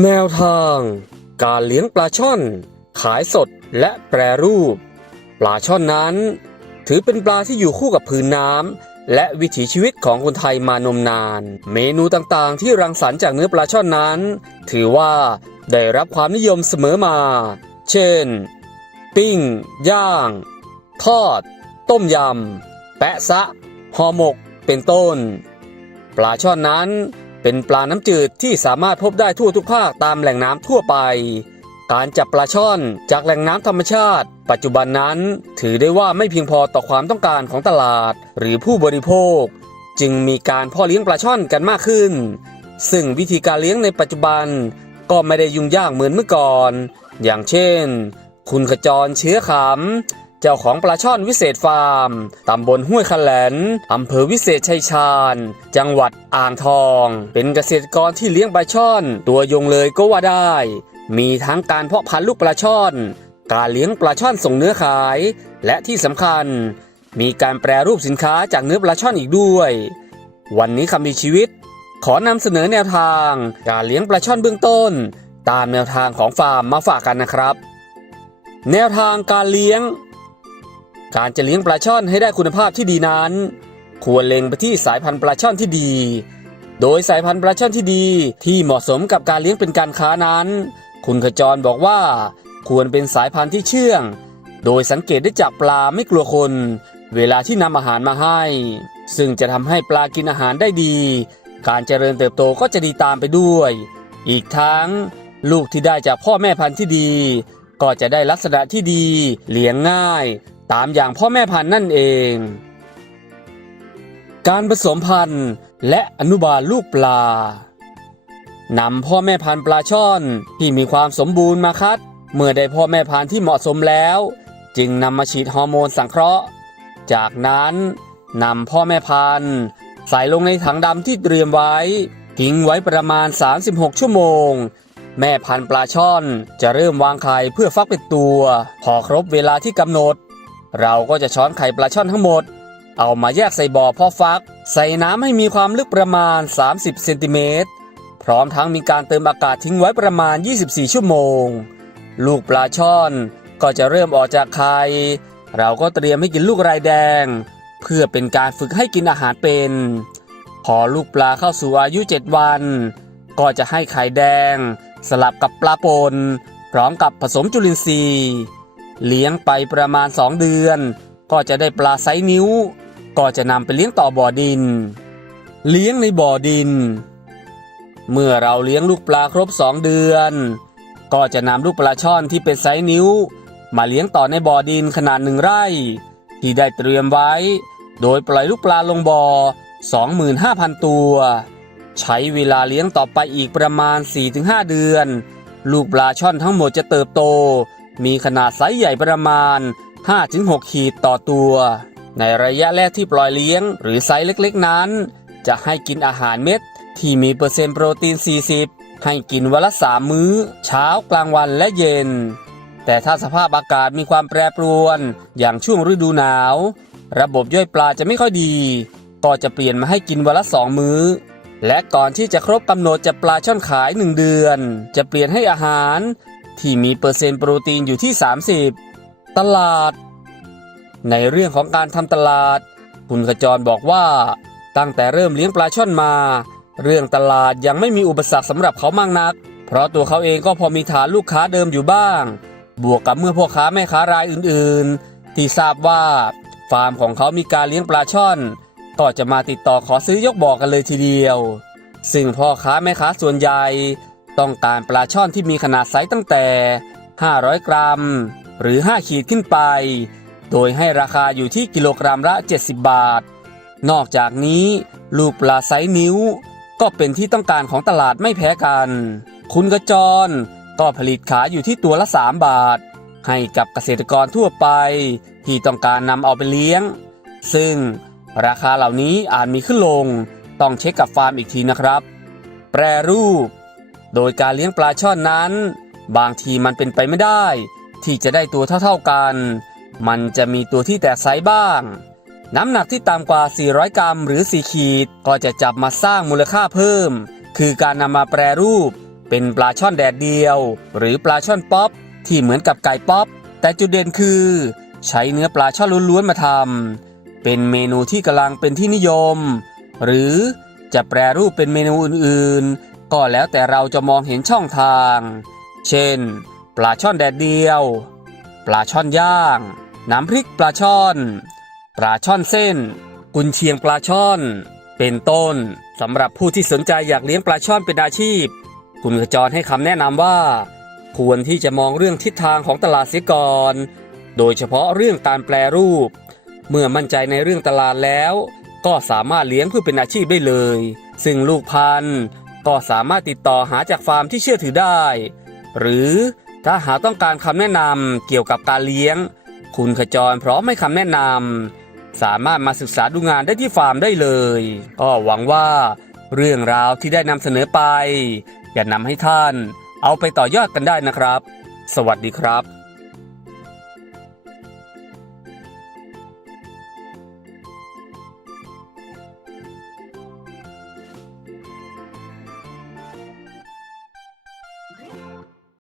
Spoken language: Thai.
แนวทาง การเลี้ยงปลาช่อน ขายสดและแปรรูป ปลาช่อนนั้น ถือเป็นปลาที่อยู่คู่กับพื้นน้ำและวิถีชีวิตของคนไทยมานมนาน เมนูต่างๆ ที่รังสรรค์จากเนื้อปลาช่อนนั้น ถือว่าได้รับความนิยมเสมอมา เช่น ปิ้ง ย่าง ทอด ต้มยำ แปะซะห่อหมก เป็นต้น ปลาช่อนนั้น เป็นปลาน้ำจืดที่สามารถพบได้ทั่วทุกภาคตามแหล่งน้ำทั่วไป การจับปลาช่อนจากแหล่งน้ำธรรมชาติ ปัจจุบันนั้น ถือได้ว่าไม่เพียงพอต่อความต้องการของตลาด หรือผู้บริโภค จึงมีการพ่อเลี้ยงปลาช่อนกันมากขึ้น ซึ่งวิธีการเลี้ยงในปัจจุบัน ก็ไม่ได้ยุ่งยากเหมือนเมื่อก่อน อย่างเช่น คุณขจรเชื้อขำ เจ้าของปลาช่อนวิเศษฟาร์ม ตำบลห้วยขแหลนอำเภอวิเศษชัยชาญ จังหวัดอ่างทอง เป็นเกษตรกรที่เลี้ยงปลาช่อน ตัวยงเลยก็ว่าได้ มีทั้งการเพาะพันธุ์ลูกปลาช่อน การเลี้ยงปลาช่อนส่งเนื้อขาย และที่สำคัญ มีการแปรรูปสินค้าจากเนื้อปลาช่อนอีกด้วย วันนี้คำมีชีวิต ขอนำเสนอแนวทาง การเลี้ยงปลาช่อนเบื้องต้น ตามแนวทางของฟาร์มมาฝากกันนะครับ แนวทางการเลี้ยง การจะเลี้ยงปลาช่อนให้ได้คุณภาพที่ดีนั้น ควรเล็งไปที่สายพันธุ์ปลาช่อนที่ดี โดยสายพันธุ์ปลาช่อนที่ดีที่เหมาะสมกับการเลี้ยงเป็นการค้านั้น คุณขจรบอกว่า ควรเป็นสายพันธุ์ที่เชื่อง โดยสังเกตได้จากปลาไม่กลัวคน เวลาที่นำอาหารมาให้ ซึ่งจะทำให้ปลากินอาหารได้ดี การเจริญเติบโตก็จะดีตามไปด้วย อีกทั้ง ลูกที่ได้จากพ่อแม่พันธุ์ที่ดี ก็จะได้ลักษณะที่ดี เลี้ยงง่าย ตามอย่างพ่อแม่พันธุ์นั่นเอง การผสมพันธุ์และอนุบาลลูกปลานำพ่อแม่พันธุ์ปลาช่อนที่มีความสมบูรณ์มาคัด เมื่อได้พ่อแม่พันธุ์ที่เหมาะสมแล้ว จึงนำมาฉีดฮอร์โมนสังเคราะห์ จากนั้นนำพ่อแม่พันธุ์ใส่ลงในถังดำที่เตรียมไว้ ทิ้งไว้ประมาณ 36 ชั่วโมง แม่พันธุ์ปลาช่อนจะเริ่มวางไข่เพื่อฟักเป็นตัว พอครบเวลาที่กำหนด เราก็จะช้อนไข่ปลาช่อนทั้งหมด เอามาแยกใส่บ่อพ่อฟัก ใส่น้ำให้มีความลึกประมาณ 30 เซนติเมตร พร้อมทั้งมีการเติมอากาศทิ้งไว้ประมาณ 24 ชั่วโมง ลูกปลาช่อนก็จะเริ่มออกจากไข่ เราก็เตรียมให้กินลูกรายแดง เพื่อเป็นการฝึกให้กินอาหารเป็น พอลูกปลาเข้าสู่อายุ 7 วัน ก็จะให้ไข่แดง สลับกับปลาปนพร้อมกับผสมจุลินทรีย์ เลี้ยงไปประมาณ 2 เดือน ก็จะได้ปลาไซนิ้ว ก็จะนำไปเลี้ยงต่อบ่อดิน เลี้ยงในบ่อดิน เมื่อเราเลี้ยงลูกปลาครบ 2 เดือน ก็จะนำลูกปลาช่อนที่เป็นไซนิ้ว มาเลี้ยงต่อในบ่อดินขนาดหนึ่งไร่ ที่ได้เตรียมไว้ โดยปล่อยลูกปลาลงบ่อ 25,000 ตัว ใช้เวลาเลี้ยงต่อไปอีกประมาณ 4-5 เดือน ลูกปลาช่อนทั้งหมดจะเติบโต มีขนาดไซส์ใหญ่ประมาณ 5-6 ขีดต่อตัว ในระยะแรกที่ปล่อยเลี้ยง หรือไซส์เล็กๆนั้น จะให้กินอาหารเม็ด ที่มีเปอร์เซ็นต์โปรตีน 40 ให้กินวันละ3มื้อ เช้ากลางวันและเย็น แต่ถ้าสภาพอากาศมีความแปรปรวน อย่างช่วงฤดูหนาว ระบบย่อยปลาจะไม่ค่อยดี ก็จะเปลี่ยนมาให้กินวันละสองมื้อและก่อนที่จะครบกำหนดจะปลาช่อนขาย1เดือน จะเปลี่ยนให้อาหาร ที่มีเปอร์เซ็นต์โปรตีนอยู่ที่ 30 ตลาด ในเรื่องของการทำตลาด คุณขจรบอกว่า ตั้งแต่เริ่มเลี้ยงปลาช่อนมา เรื่องตลาดยังไม่มีอุปสรรคสำหรับเขามากนัก เพราะตัวเขาเองก็พอมีฐานลูกค้าเดิมอยู่บ้าง บวกกับเมื่อพ่อค้าแม่ค้ารายอื่นๆ ที่ทราบว่าฟาร์มของเขามีการเลี้ยงปลาช่อน ก็จะมาติดต่อขอซื้อยกบ่อกันเลยทีเดียว ซึ่งพ่อค้าแม่ค้าส่วนใหญ่ ต้องการปลาช่อนที่มีขนาดไซส์ตั้งแต่ 500 กรัม หรือ 5 ขีดขึ้นไป โดยให้ราคาอยู่ที่กิโลกรัมละ 70 บาท นอกจากนี้ลูกปลาไซส์นิ้ว ก็เป็นที่ต้องการของตลาดไม่แพ้กัน คุณกระจรก็ผลิตขายอยู่ที่ตัวละ 3 บาท ให้กับเกษตรกรทั่วไป ที่ต้องการนำเอาไปเลี้ยง ซึ่งราคาเหล่านี้อาจมีขึ้นลง ต้องเช็คกับฟาร์มอีกทีนะครับ แปรรูป โดยการเลี้ยงปลาช่อนนั้น บางทีมันเป็นไปไม่ได้ ที่จะได้ตัวเท่าๆกัน มันจะมีตัวที่แตกไซส์บ้าง น้ำหนักที่ต่ำกว่า 400 กรัมหรือ 4 ขีด ก็จะจับมาสร้างมูลค่าเพิ่ม คือการนำมาแปรรูป เป็นปลาช่อนแดดเดียว หรือปลาช่อนป๊อปที่เหมือนกับไก่ป๊อป แต่จุดเด่นคือ ใช้เนื้อปลาช่อนล้วนๆมาทำเป็นเมนูที่กำลังเป็นที่นิยม หรือจะแปรรูปเป็นเมนูอื่นๆ ก็แล้วแต่เราจะมองเห็นช่องทาง เช่น ปลาช่อนแดดเดียว ปลาช่อนย่าง น้ำพริกปลาช่อน ปลาช่อนเส้น กุนเชียงปลาช่อน เป็นต้นสำหรับผู้ที่สนใจอยากเลี้ยงปลาช่อนเป็นอาชีพ คุณขจรให้คำแนะนำว่า ควรที่จะมองเรื่องทิศทางของตลาดเสียก่อน โดยเฉพาะเรื่องการแปลรูป เมื่อมั่นใจในเรื่องตลาดแล้ว ก็สามารถเลี้ยงเพื่อเป็นอาชีพได้เลย ซึ่งลูกพันธุ์ ก็สามารถติดต่อหาจากฟาร์มที่เชื่อถือได้ หรือถ้าหาต้องการคำแนะนำเกี่ยวกับการเลี้ยง คุณขจรพร้อมให้คำแนะนำสามารถมาศึกษาดูงานได้ที่ฟาร์มได้เลยก็หวังว่า เรื่องราวที่ได้นำเสนอไปอย่านำให้ท่าน เอาไปต่อยอดกันได้นะครับ สวัสดีครับ